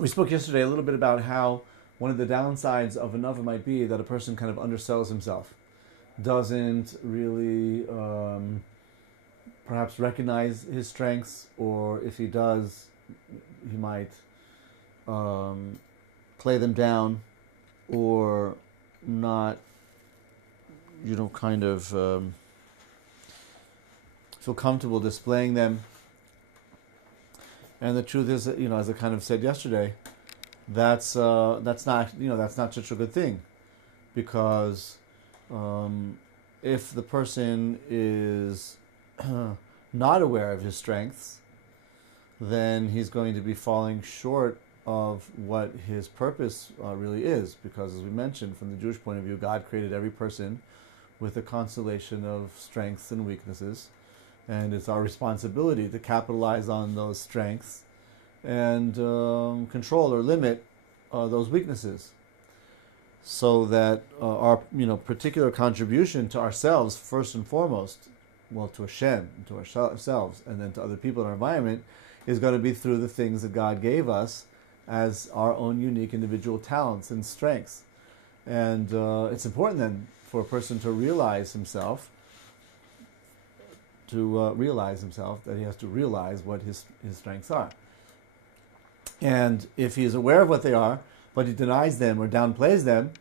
We spoke yesterday a little bit about how one of the downsides of another might be that a person kind of undersells himself, doesn't really perhaps recognize his strengths, or if he does, he might play them down, or not, kind of feel comfortable displaying them. And the truth is that, as I kind of said yesterday, that's not such a good thing, because if the person is not aware of his strengths, then he's going to be falling short of what his purpose really is. Because, as we mentioned, from the Jewish point of view, God created every person with a constellation of strengths and weaknesses, and it's our responsibility to capitalize on those strengths and control or limit those weaknesses, so that our particular contribution to ourselves, first and foremost, to Hashem, to ourselves, and then to other people in our environment, is going to be through the things that God gave us as our own unique individual talents and strengths. And it's important then for a person to realize himself, that he has to realize what his strengths are. And if he is aware of what they are, but he denies them or downplays them,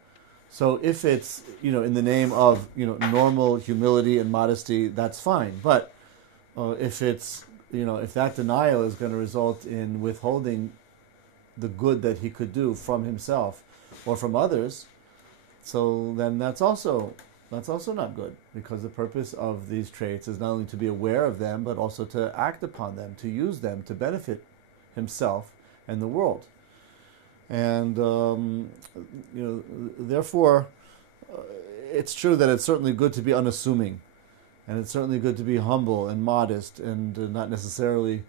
so if it's in the name of normal humility and modesty, that's fine. But if it's if that denial is going to result in withholding the good that he could do from himself or from others, so then that's also not good, because the purpose of these traits is not only to be aware of them, but also to act upon them, to use them to benefit himself and the world. And therefore, it's true that it's certainly good to be unassuming, and it's certainly good to be humble and modest, and not necessarily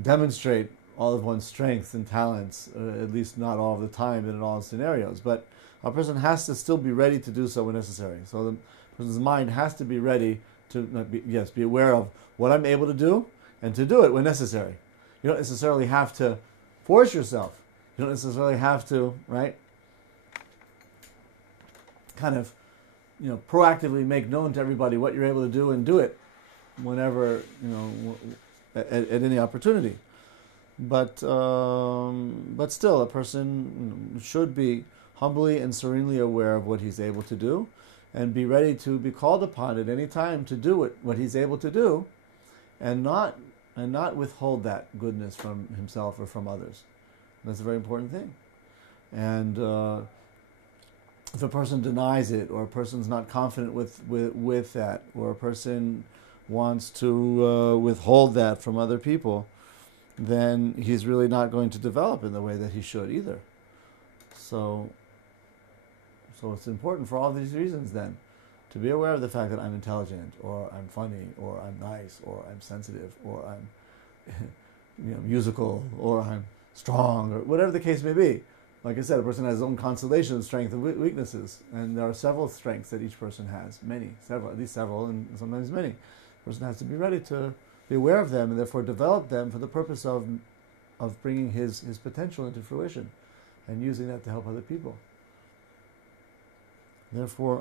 demonstrate all of one's strengths and talents, at least not all of the time and in all scenarios. But a person has to still be ready to do so when necessary. So the person's mind has to be ready to be aware of what I'm able to do, and to do it when necessary. You don't necessarily have to force yourself. You don't necessarily have to, right, kind of, proactively make known to everybody what you're able to do, and do it whenever, at any opportunity. But still, a person should be humbly and serenely aware of what he's able to do, and be ready to be called upon at any time to do what he's able to do, and not withhold that goodness from himself or from others. That's a very important thing. And if a person denies it, or a person's not confident with that, or a person wants to withhold that from other people, then he's really not going to develop in the way that he should either. So it's important for all these reasons then to be aware of the fact that I'm intelligent, or I'm funny, or I'm nice, or I'm sensitive, or I'm musical, or I'm strong, or whatever the case may be. Like I said, a person has his own constellation of strengths and weaknesses, and there are several strengths that each person has, at least several, and sometimes many. The person has to be ready to be aware of them, and therefore develop them for the purpose of bringing his potential into fruition, and using that to help other people. Therefore,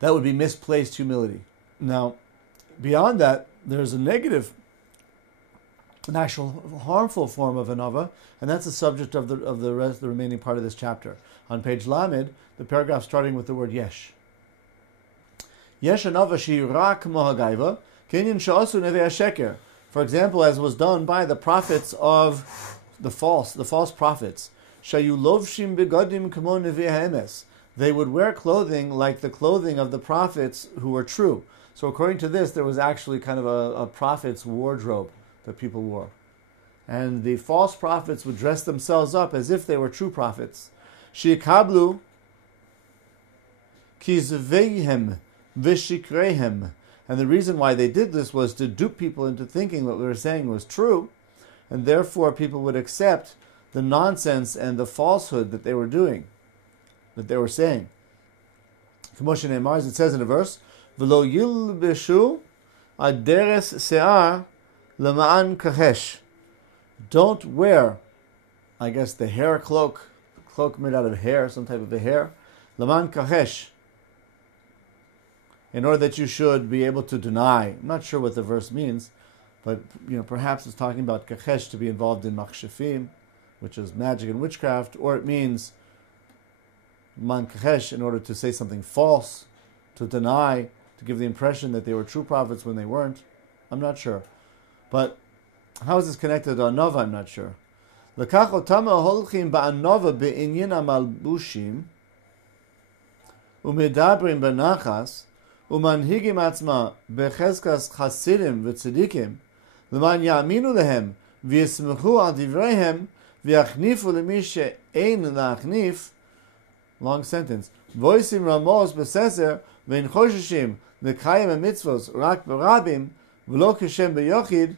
that would be misplaced humility. Now, beyond that, there's a negative, an actual harmful form of anava, and that's the subject of the remaining part of this chapter. On page Lamed, the paragraph starting with the word yesh. Yesh anava shi'ra k'mo hagaiva, kinyan sha'asu nevei hasheker. For example, as was done by the prophets of the false prophets. Shayu lovshim begadim k'mo nevei ha'emes. They would wear clothing like the clothing of the prophets who were true. So according to this, there was actually kind of a prophet's wardrobe that people wore. And the false prophets would dress themselves up as if they were true prophets. Shi'kablu kizveihem v'shikreihem. And the reason why they did this was to dupe people into thinking what we were saying was true, and therefore people would accept the nonsense and the falsehood that they were doing, that they were saying. K'moshe Ne'emar, as it says in a verse, V'lo yilbeshu aderes se'ar lema'an kahesh. don't wear, I guess, the hair cloak made out of hair, some type of a hair, laman kachesh, in order that you should be able to deny. I'm not sure what the verse means, but perhaps it's talking about kachesh, to be involved in machshefim, which is magic and witchcraft, or it means man kachesh, in order to say something false, to deny, to give the impression that they were true prophets when they weren't. I'm not sure. But how is this connected to Anova? I'm not sure. Lekach otama holchim ba'anova be'inyin amalbushim umedabrim benachas umanhigim atzma bechezkas chasidim v'tzadikim l'man ya'aminu lehem v'yismechu al divreihem v'yachnifu l'mi she'ein la'achnif. Long sentence. Voisim ramos b'seser v'in choshishim l'kayim ha'mitzvos rak b'rabim v'lo kishem b'yochid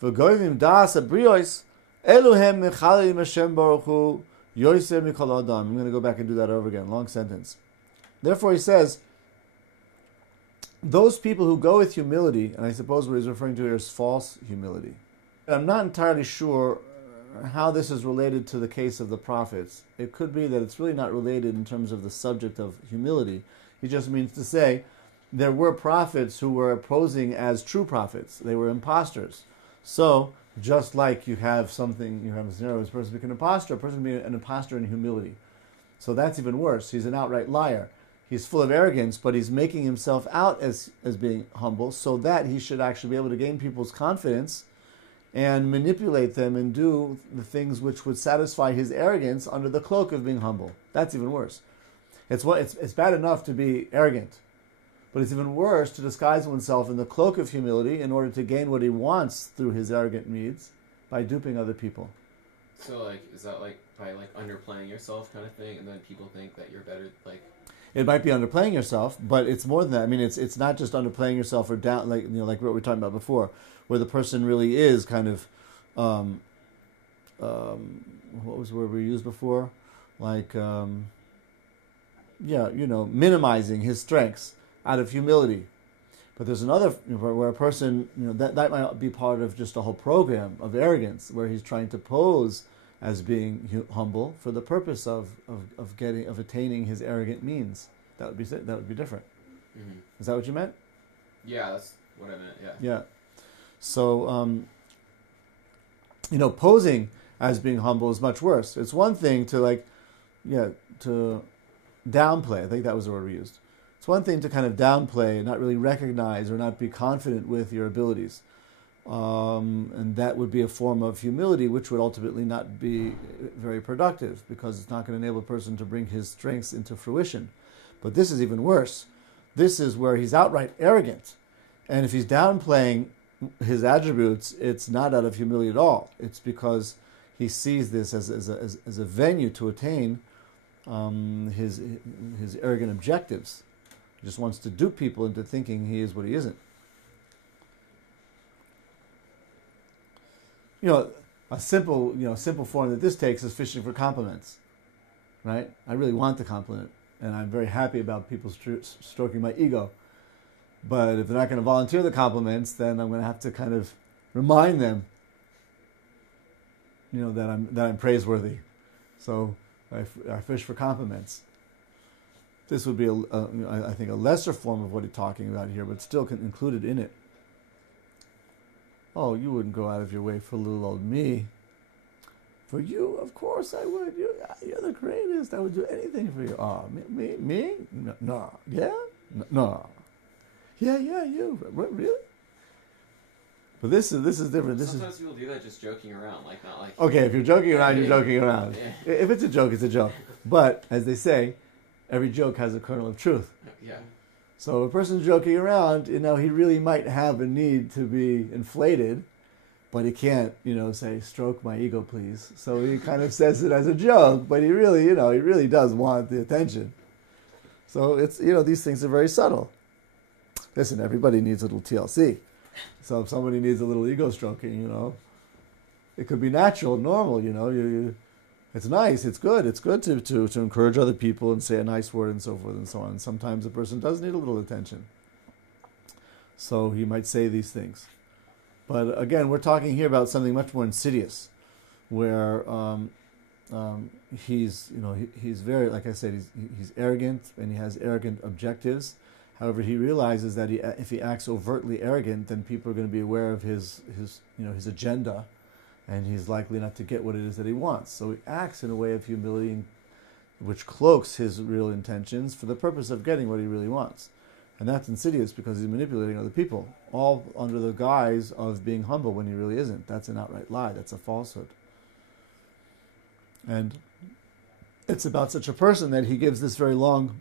v'goyvim da'as abriyos eluhem mechalim Hashem baruch hu yoser mikol adam. I'm going to go back and do that over again. Long sentence. Therefore he says, those people who go with humility, and I suppose what he's referring to here is false humility. I'm not entirely sure how this is related to the case of the prophets. It could be that it's really not related in terms of the subject of humility. He just means to say there were prophets who were posing as true prophets. They were imposters. So, just like you have a scenario, this person being an imposter, a person being an imposter in humility. So that's even worse. He's an outright liar. He's full of arrogance, but he's making himself out as being humble so that he should actually be able to gain people's confidence and manipulate them and do the things which would satisfy his arrogance under the cloak of being humble. That's even worse. It's bad enough to be arrogant, but it's even worse to disguise oneself in the cloak of humility in order to gain what he wants through his arrogant needs by duping other people. So, is that by underplaying yourself kind of thing, and then people think that you're better, It might be underplaying yourself, but it's more than that. I mean, it's not just underplaying yourself or down, like what we were talking about before, where the person really is kind of, what was the word we used before? Minimizing his strengths out of humility. But there's another where a person, that might be part of just a whole program of arrogance, where he's trying to pose as being humble for the purpose of attaining his arrogant means. That would be different. Mm-hmm. Is that what you meant? Yeah, that's what I meant. Yeah. Yeah. So, posing as being humble is much worse. It's one thing to to downplay. I think that was the word we used. It's one thing to kind of downplay and not really recognize or not be confident with your abilities. And that would be a form of humility, which would ultimately not be very productive because it's not going to enable a person to bring his strengths into fruition. But this is even worse. This is where he's outright arrogant. And if he's downplaying his attributes, it's not out of humility at all. It's because he sees this as a venue to attain his arrogant objectives. He just wants to dupe people into thinking he is what he isn't. A simple form that this takes is fishing for compliments, right? I really want the compliment, and I'm very happy about people stroking my ego. But if they're not going to volunteer the compliments, then I'm going to have to kind of remind them, that I'm praiseworthy. So I fish for compliments. This would be I think a lesser form of what he's talking about here, but still included in it. Oh, you wouldn't go out of your way for little old me. For you, of course I would. You're the greatest. I would do anything for you. Oh, me? No. Yeah? No. Yeah, you. What, really? But this is different. Sometimes people do that just joking around, not like... Okay, if you're joking around, you're joking around. Yeah. If it's a joke, it's a joke. But, as they say, every joke has a kernel of truth. Yeah. So if a person's joking around, he really might have a need to be inflated, but he can't, say, stroke my ego, please. So he kind of says it as a joke, but he really does want the attention. So it's, these things are very subtle. Listen, everybody needs a little TLC. So if somebody needs a little ego stroking, it could be natural, normal, it's nice, it's good to encourage other people and say a nice word and so forth and so on. And sometimes a person does need a little attention. So he might say these things. But again, we're talking here about something much more insidious, where he's very, like I said, he's arrogant and he has arrogant objectives. However, he realizes that if he acts overtly arrogant, then people are going to be aware of his agenda, and he's likely not to get what it is that he wants. So he acts in a way of humility, which cloaks his real intentions for the purpose of getting what he really wants. And that's insidious because he's manipulating other people, all under the guise of being humble when he really isn't. That's an outright lie. That's a falsehood. And it's about such a person that he gives this very long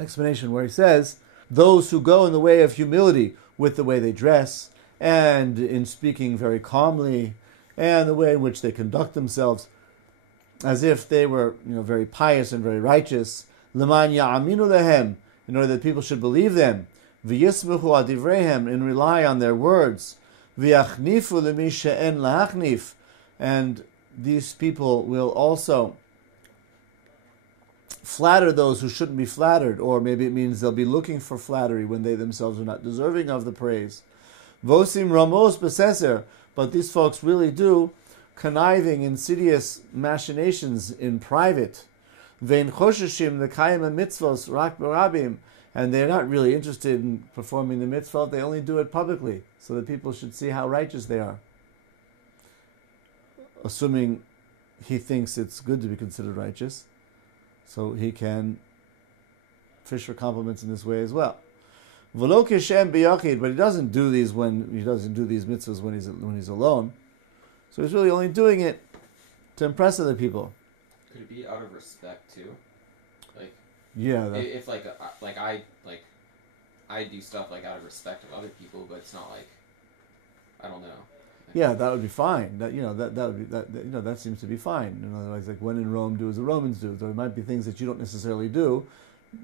explanation where he says, those who go in the way of humility with the way they dress, and in speaking very calmly, and the way in which they conduct themselves, as if they were very pious and very righteous, l'man ya'aminu lehem, in order that people should believe them, v'yismechu ad divreihem, and rely on their words, v'yachnifu l'mi she'en lahachnif, and these people will also flatter those who shouldn't be flattered, or maybe it means they'll be looking for flattery when they themselves are not deserving of the praise. Vosim ramos beseser, but these folks really do conniving, insidious machinations in private. Vein chosheshim l'kayim mitzvos rak berabim, and they're not really interested in performing the mitzvah. They only do it publicly, so that people should see how righteous they are. Assuming he thinks it's good to be considered righteous, so he can fish for compliments in this way as well. V'lo kishem biyachid, but he doesn't do these mitzvahs when he's alone. So he's really only doing it to impress other people. Could it be out of respect too? Like, yeah, if I do stuff like out of respect of other people, but it's not like, I don't know. Yeah, that would be fine. That seems to be fine. Otherwise, like when in Rome, do as the Romans do. There might be things that you don't necessarily do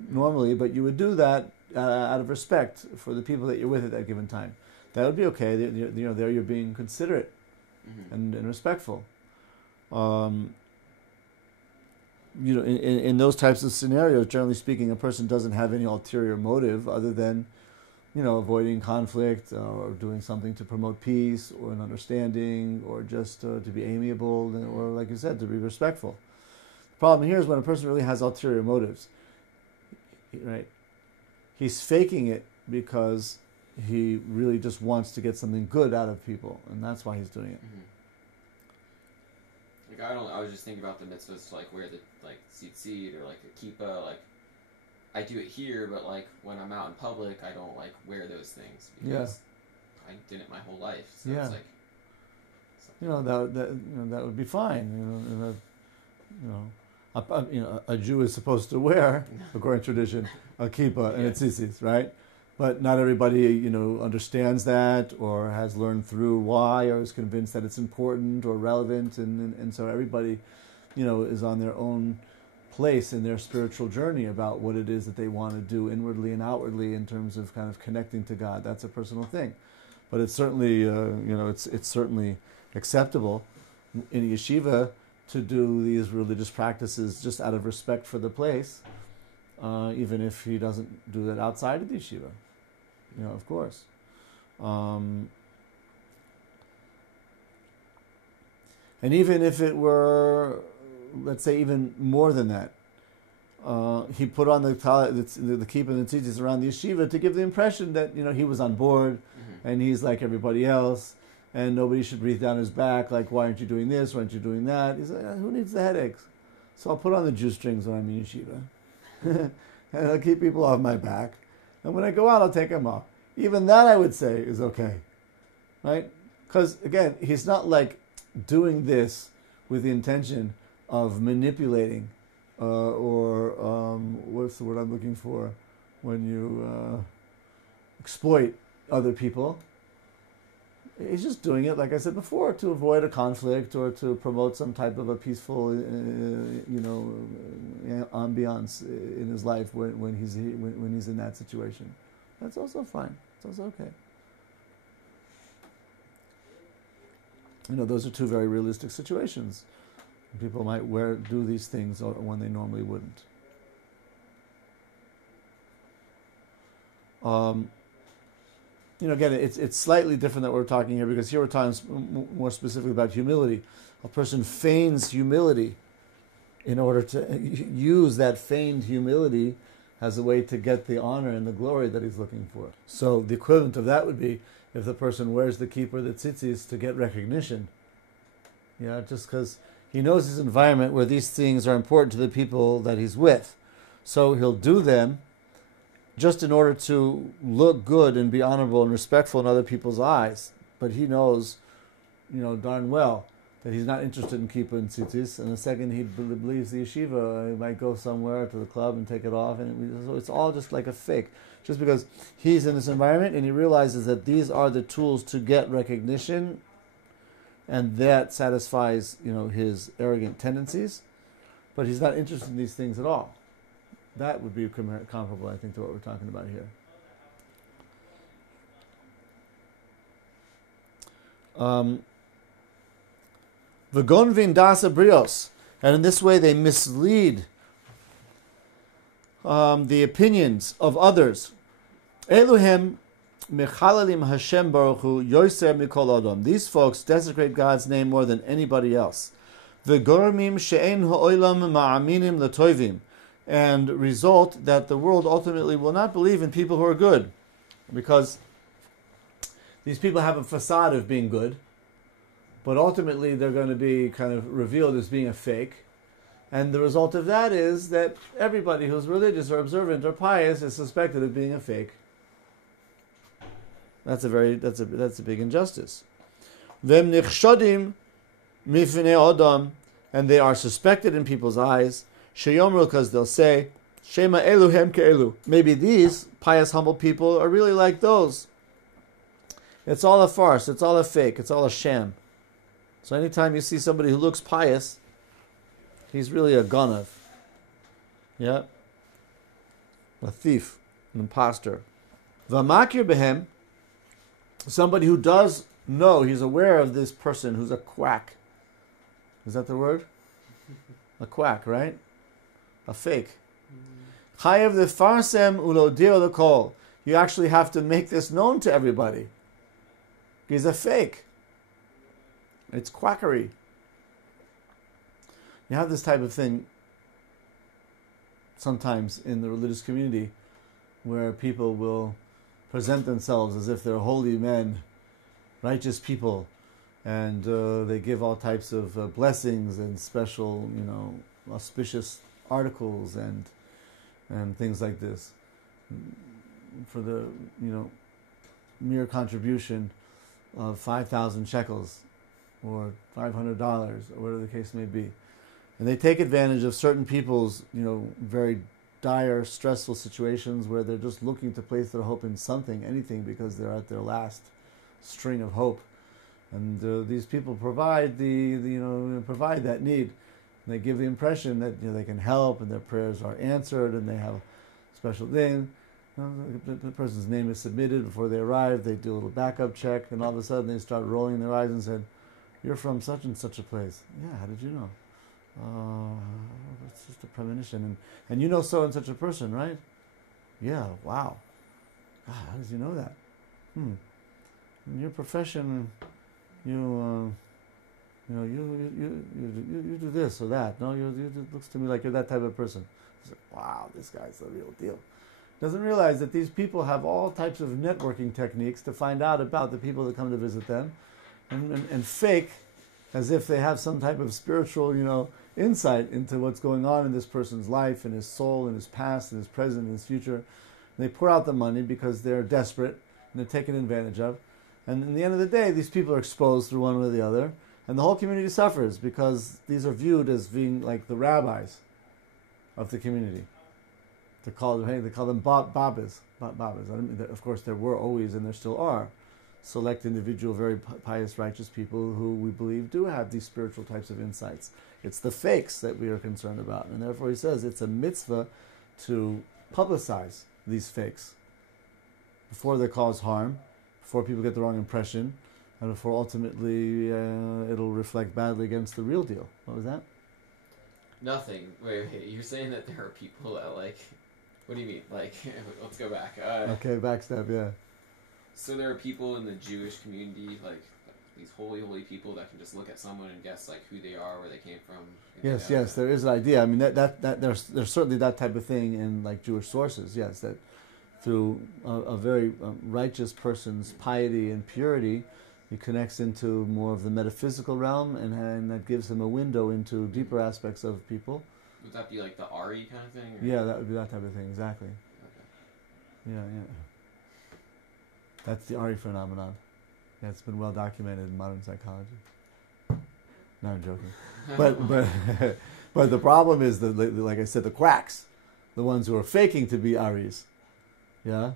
normally, but you would do that out of respect for the people that you're with at that given time. That would be okay. There you're being considerate and respectful. In those types of scenarios, generally speaking, a person doesn't have any ulterior motive other than avoiding conflict or doing something to promote peace or an understanding or just to be amiable or, like you said, to be respectful. The problem here is when a person really has ulterior motives, right? He's faking it because he really just wants to get something good out of people, and that's why he's doing it. Like I was just thinking about the mitzvahs to wear the tzitzit or a kippah. I do it here, but when I'm out in public, I don't wear those things because I did it my whole life. So it's that would be fine. A Jew is supposed to wear, according to tradition, a kippah and a tzitzit, right? But not everybody, understands that or has learned through why or is convinced that it's important or relevant, and so everybody, is on their own place in their spiritual journey about what it is that they want to do inwardly and outwardly in terms of kind of connecting to God. That's a personal thing, but it's certainly, it's certainly acceptable in yeshiva to do these religious practices just out of respect for the place, even if he doesn't do that outside of the yeshiva. Of course. And even if it were, let's say, even more than that, he put on the kippah and the tzitzis around the yeshiva to give the impression that he was on board and he's like everybody else, and nobody should breathe down his back. Like, why aren't you doing this? Why aren't you doing that? He's like, who needs the headaches? So I'll put on the Jew strings when I'm in yeshiva, and I'll keep people off my back. And when I go out, I'll take them off. Even that, I would say, is okay, right? Because again, he's not doing this with the intention of manipulating or what's the word I'm looking for when you exploit other people. He's just doing it, like I said before, to avoid a conflict or to promote some type of a peaceful, ambiance in his life when he's in that situation. That's also fine. It's also okay. Those are two very realistic situations. People might do these things when they normally wouldn't. again, it's slightly different that we're talking here, because here we're talking more specifically about humility. A person feigns humility in order to use that feigned humility as a way to get the honor and the glory that he's looking for. So the equivalent of that would be if the person wears the kippah or the tzitzis to get recognition. Just because he knows his environment where these things are important to the people that he's with. So he'll do them just in order to look good and be honorable and respectful in other people's eyes. But he knows, darn well that he's not interested in kippah and tzitzis. And the second he believes the yeshiva, he might go somewhere to the club and take it off. And so it's all just like a fake. Just because he's in this environment and he realizes that these are the tools to get recognition, and that satisfies, his arrogant tendencies. But he's not interested in these things at all. That would be comparable, I think, to what we're talking about here. V'gonvin dasa brios, and in this way they mislead the opinions of others. Eluhem mechalalim Hashem Baruch Hu yoser mikol adam. These folks desecrate God's name more than anybody else. V'gormim she'en ha'olam ma'aminim l'toivim, and result that the world ultimately will not believe in people who are good, because these people have a facade of being good, but ultimately they're going to be kind of revealed as being a fake. And the result of that is that everybody who's religious or observant or pious is suspected of being a fake. That's a big injustice. Vem nichshadim mifnei adam, and they are suspected in people's eyes. Sheyomru, because they'll say, Shema elu hem ke'elu. Maybe these pious, humble people are really like those. It's all a farce. It's all a fake. It's all a sham. So anytime you see somebody who looks pious, he's really a ganav. Yeah? A thief, an imposter. V'makir behem, somebody who does know, he's aware of this person who's a quack. Is that the word? A quack, right? A fake. Chayev the farsem ulodir l'kol. You actually have to make this known to everybody. He's a fake. It's quackery. You have this type of thing sometimes in the religious community where people will present themselves as if they're holy men, righteous people, and they give all types of blessings and special, auspicious articles and things like this for the, mere contribution of 5,000 shekels or $500 or whatever the case may be. And they take advantage of certain people's, very dire, stressful situations where they're just looking to place their hope in something, anything, because they're at their last string of hope. And these people provide provide that need. And they give the impression that they can help and their prayers are answered and they have a special thing. The person's name is submitted before they arrive. They do a little backup check, and all of a sudden they start rolling their eyes and said, "You're from such and such a place." "Yeah, how did you know?" It's just a premonition. And you know so and such a person, right? "Yeah, wow. God, how does he know that?" In your profession, you do this or that. No, it looks to me like you're that type of person. He's like, "Wow, this guy's the real deal." Doesn't realize that these people have all types of networking techniques to find out about the people that come to visit them, and fake as if they have some type of spiritual, insight into what's going on in this person's life, in his soul, in his past, in his present, in his future. And they pour out the money because they're desperate and they're taken advantage of. And in the end of the day, these people are exposed through one or the other, and the whole community suffers because these are viewed as being like the rabbis of the community. They call them babas. Of course, there were always, and there still are, select individual, very pious, righteous people who we believe do have these spiritual types of insights. It's the fakes that we are concerned about, and therefore he says it's a mitzvah to publicize these fakes before they cause harm, before people get the wrong impression, and before ultimately it'll reflect badly against the real deal. What was that? Nothing. Wait. You're saying that there are people that what do you mean? Let's go back. Okay, backstep, yeah. So there are people in the Jewish community, like these holy people, that can just look at someone and guess like who they are, where they came from. Yes, there is an idea. I mean, that there's certainly that type of thing in like Jewish sources. Yes, that through a very righteous person's piety and purity, he connects into more of the metaphysical realm, and that gives him a window into deeper aspects of people. Would that be like the Ari kind of thing? Or? Yeah, that would be that type of thing, exactly. Okay. Yeah. That's the Ari phenomenon. Yeah, it's been well documented in modern psychology. No, I'm joking. But the problem is, like I said, the quacks, the ones who are faking to be Aris. Yeah?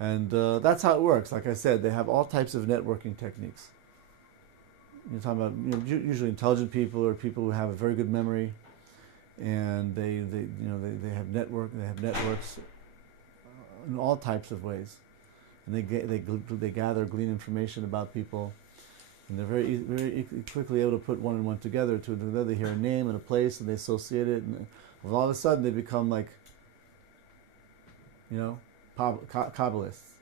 And that's how it works. Like I said, they have all types of networking techniques. You're talking about usually intelligent people or people who have a very good memory, and they have networks in all types of ways, and they glean information about people, and they're very quickly able to put one and one together. They hear a name and a place, and they associate it, and all of a sudden they become like, Kabbalists.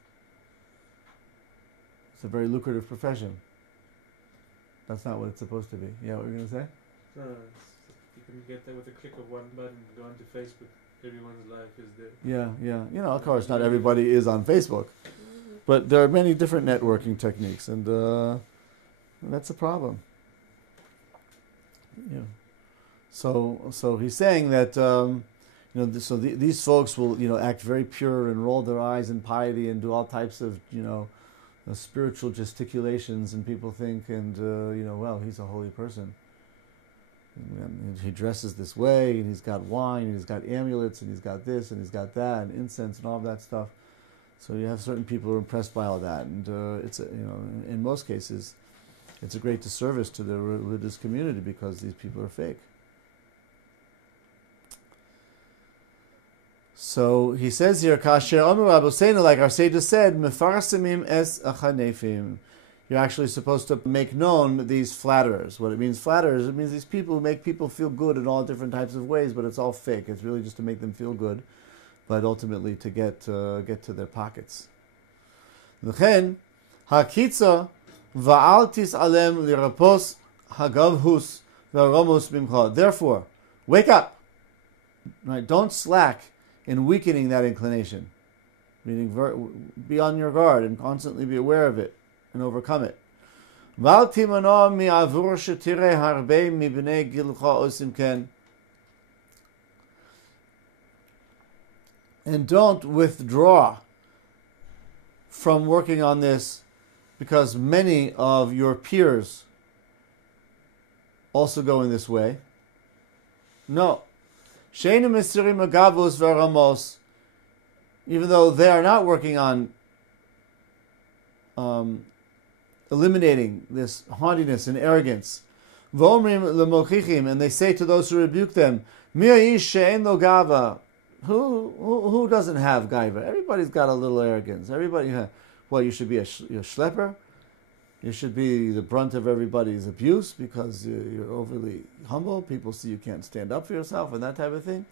It's a very lucrative profession. That's not what it's supposed to be. Yeah, what were you going to say? You can get that with a click of one button. Go onto Facebook. Everyone's life is there. Yeah. Of course, not everybody is on Facebook. But there are many different networking techniques, and that's a problem. Yeah. So he's saying that these folks will act very pure and roll their eyes in piety and do all types of spiritual gesticulations, and people think, well, he's a holy person. And he dresses this way, and he's got wine, and he's got amulets, and he's got this, and he's got that, and incense, and all of that stuff. So you have certain people who are impressed by all that, and in most cases, it's a great disservice to the religious community because these people are fake. So he says here, Kasher Amar Rabbeinu, like our sages said, Mefarsimim es achanefim. You're actually supposed to make known these flatterers. What it means, flatterers, it means these people who make people feel good in all different types of ways, but it's all fake. It's really just to make them feel good, but ultimately to get to their pockets. L'chen hakitza va'altis alem lirapos hagavhus v'aramos bimcha. Therefore, wake up. Right? Don't slack in weakening that inclination. Meaning, be on your guard and constantly be aware of it and overcome it. And don't withdraw from working on this, because many of your peers also go in this way. No. Even though they are not working on eliminating this haughtiness and arrogance. And they say to those who rebuke them, who doesn't have gaiva? Everybody's got a little arrogance. Everybody, you should be a schlepper? You should be the brunt of everybody's abuse because you're overly humble. People see you can't stand up for yourself and that type of thing.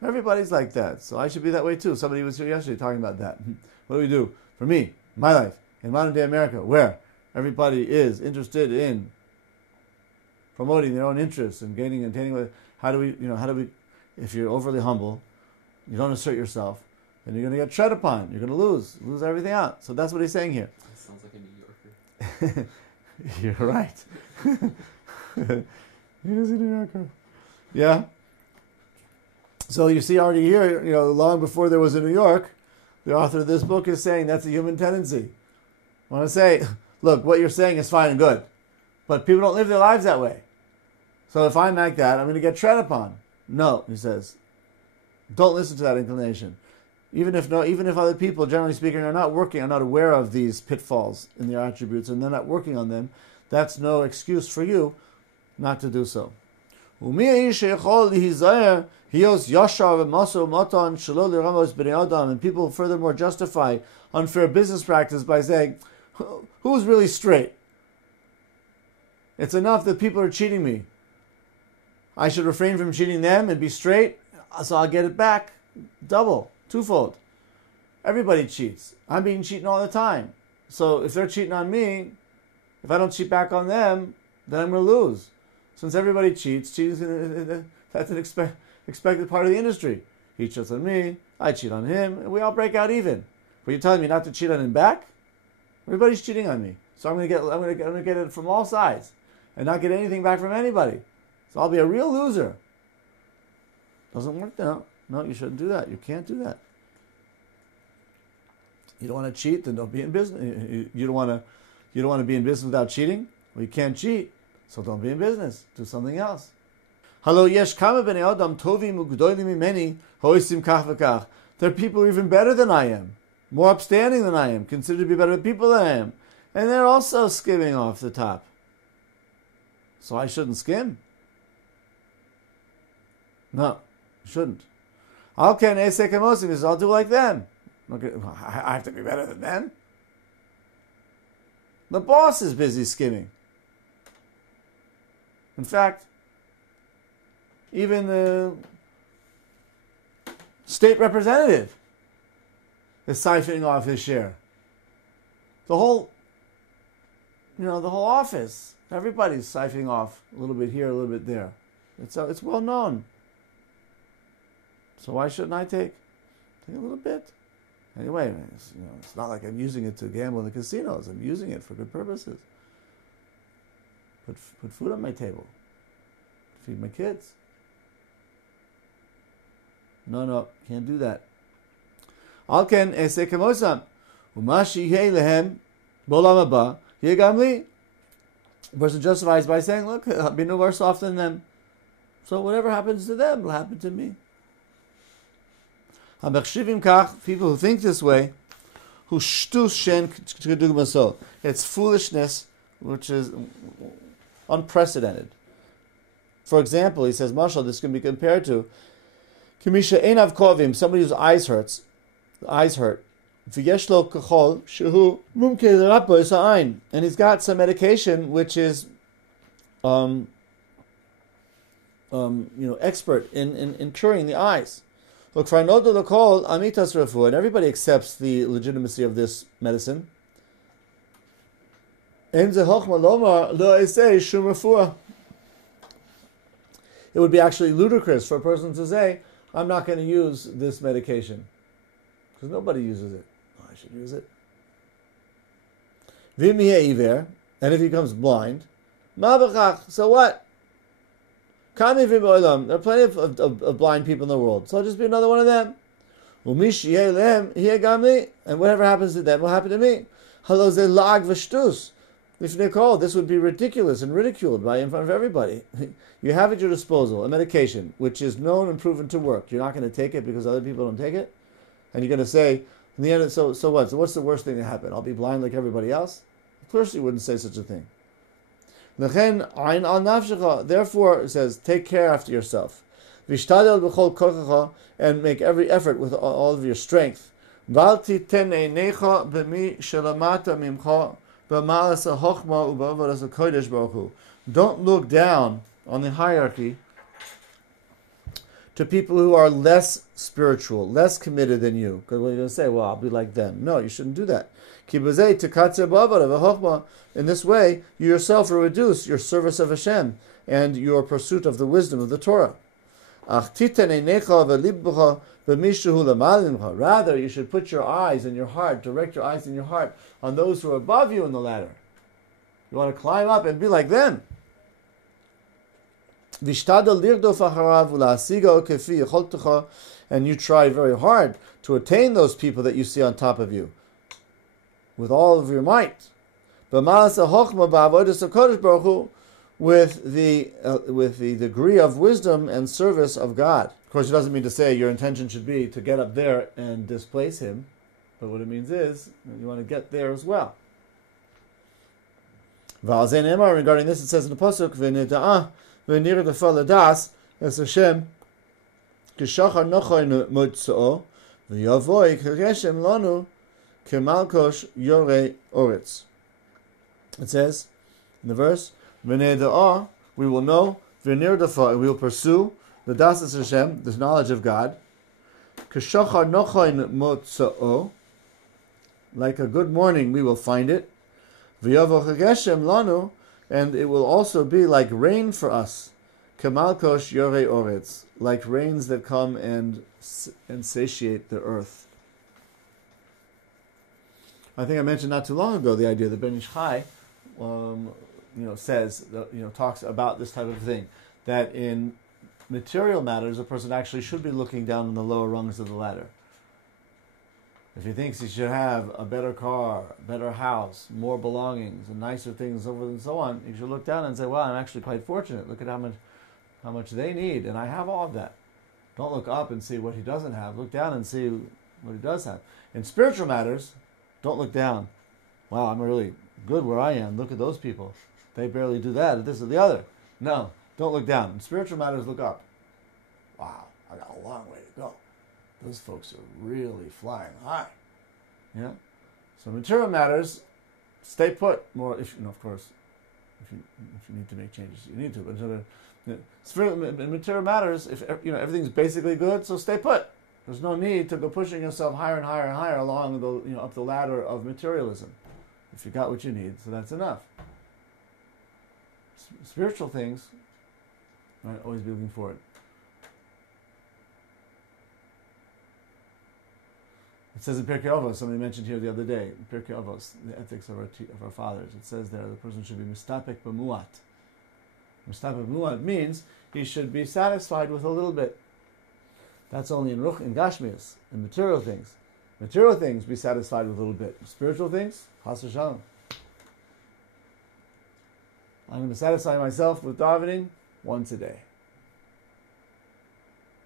Everybody's like that. So I should be that way too. Somebody was here yesterday talking about that. What do we do? For me, my life, in modern day America, where everybody is interested in promoting their own interests and gaining and attaining. How do we, if you're overly humble, you don't assert yourself, then you're going to get tread upon. You're going to lose everything out. So that's what he's saying here. That sounds like a New Yorker. You're right. He is a New Yorker. Yeah. So you see already here, long before there was a New York, the author of this book is saying that's a human tendency. I want to say, look, what you're saying is fine and good, but people don't live their lives that way. So if I'm like that, I'm going to get tread upon. No, he says, don't listen to that inclination. Even if other people, generally speaking, are not aware of these pitfalls in their attributes, and they're not working on them, that's no excuse for you not to do so. And people furthermore justify unfair business practice by saying, who's really straight? It's enough that people are cheating me. I should refrain from cheating them and be straight, so I'll get it back double, twofold. Everybody cheats. I'm being cheating all the time. So if they're cheating on me, if I don't cheat back on them, then I'm going to lose. Since everybody cheats, that's an expected part of the industry. He cheats on me, I cheat on him, and we all break out even. But you're telling me not to cheat on him back? Everybody's cheating on me, so I'm going to get it from all sides, and not get anything back from anybody. So I'll be a real loser. Doesn't work now. No, you shouldn't do that. You can't do that. You don't want to cheat, then don't be in business. You don't want to be in business without cheating. Well, you can't cheat, so don't be in business. Do something else. Hello, yesh kama b'nei adam tovim u'gdolim mimeni hoisim kach v'kach. There are people who are even better than I am, more upstanding than I am, considered to be better people than I am, and they're also skimming off the top. So I shouldn't skim? No, you shouldn't. I'll do like them. I have to be better than them. The boss is busy skimming. In fact, even the state representative is siphoning off his share. The whole office, everybody's siphoning off a little bit here, a little bit there. It's well known. So why shouldn't I take a little bit? Anyway, it's not like I'm using it to gamble in the casinos. I'm using it for good purposes. Put food on my table. Feed my kids. No, can't do that. Alken esek kemosam. Umashi yeh lehem bolam haba yeh gam li. The person justifies by saying, look, I'll be no worse off than them. So whatever happens to them will happen to me. People who think this way, it's foolishness which is unprecedented. For example, he says, Marshall, this can be compared to Kimisha Einav Kovim, somebody whose eyes hurt. And he's got some medication which is expert in curing the eyes. Look, and everybody accepts the legitimacy of this medicine. It would be actually ludicrous for a person to say, I'm not going to use this medication. Because nobody uses it. Oh, I should use it. And if he becomes blind, so what? There are plenty of blind people in the world, so I'll just be another one of them. And whatever happens to them will happen to me. This would be ridiculous and ridiculed in front of everybody. You have at your disposal a medication which is known and proven to work. You're not going to take it because other people don't take it, and you're going to say, in the end, so what? So what's the worst thing to happen? I'll be blind like everybody else? Of course you wouldn't say such a thing. Therefore, it says, take care after yourself. And make every effort with all of your strength. Don't look down on the hierarchy to people who are less spiritual, less committed than you. Because what are you going to say? Well, I'll be like them. No, you shouldn't do that. In this way, you yourself will reduce your service of Hashem and your pursuit of the wisdom of the Torah. Rather, you should put your eyes and your heart, direct your eyes and your heart on those who are above you in the ladder. You want to climb up and be like them. And you try very hard to attain those people that you see on top of you with all of your might. With the degree of wisdom and service of God. Of course, it doesn't mean to say your intention should be to get up there and displace him, but what it means is you want to get there as well. Regarding this, it says in the pasuk, as Hashem k'shachar nochaynu motzoo v'yavoi k'reshem lanu k'malkosh yorei oretz. It says in the verse, we will know, we will pursue the das Hashem, this knowledge of God. K'shachar nochain motzoo, like a good morning we will find it. V'yavoch geshem lanu, and it will also be like rain for us. Kamalkosh yorei oretz, like rains that come and satiate the earth. I think I mentioned not too long ago the idea that Ben Ish Chai, says, talks about this type of thing, that in material matters, a person actually should be looking down on the lower rungs of the ladder. If he thinks he should have a better car, a better house, more belongings, and nicer things over and so on, he should look down and say, "Well, I'm actually quite fortunate. Look at how much they need, and I have all of that." Don't look up and see what he doesn't have. Look down and see what he does have. In spiritual matters, don't look down. Wow, I'm really good where I am. Look at those people. They barely do that, or this or the other. No, don't look down. In spiritual matters, look up. Wow, I got a long way to go. Those folks are really flying high. Yeah. So material matters, stay put. More, if of course, if you need to make changes, you need to. But in material matters, if everything's basically good, so stay put. There's no need to go pushing yourself higher and higher and higher along the up the ladder of materialism. If you got what you need, so that's enough. Spiritual things, right? Always be looking forward. It says in Pirkei Avos, somebody mentioned here the other day, Pirkei Avos, the ethics of our fathers. It says there the person should be mistapek b'muat. Mistapek b'muat means he should be satisfied with a little bit. That's only in Gashmias, in material things. Material things, be satisfied with a little bit. Spiritual things, chas v'shalom. I'm going to satisfy myself with davening once a day.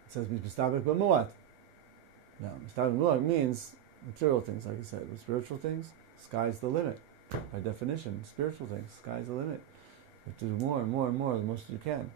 It says mistapek b'muat. Now, mistapek b'muat means material things, like I said. With spiritual things, sky's the limit. By definition, spiritual things, sky's the limit. You have to do more and more and more, the most you can.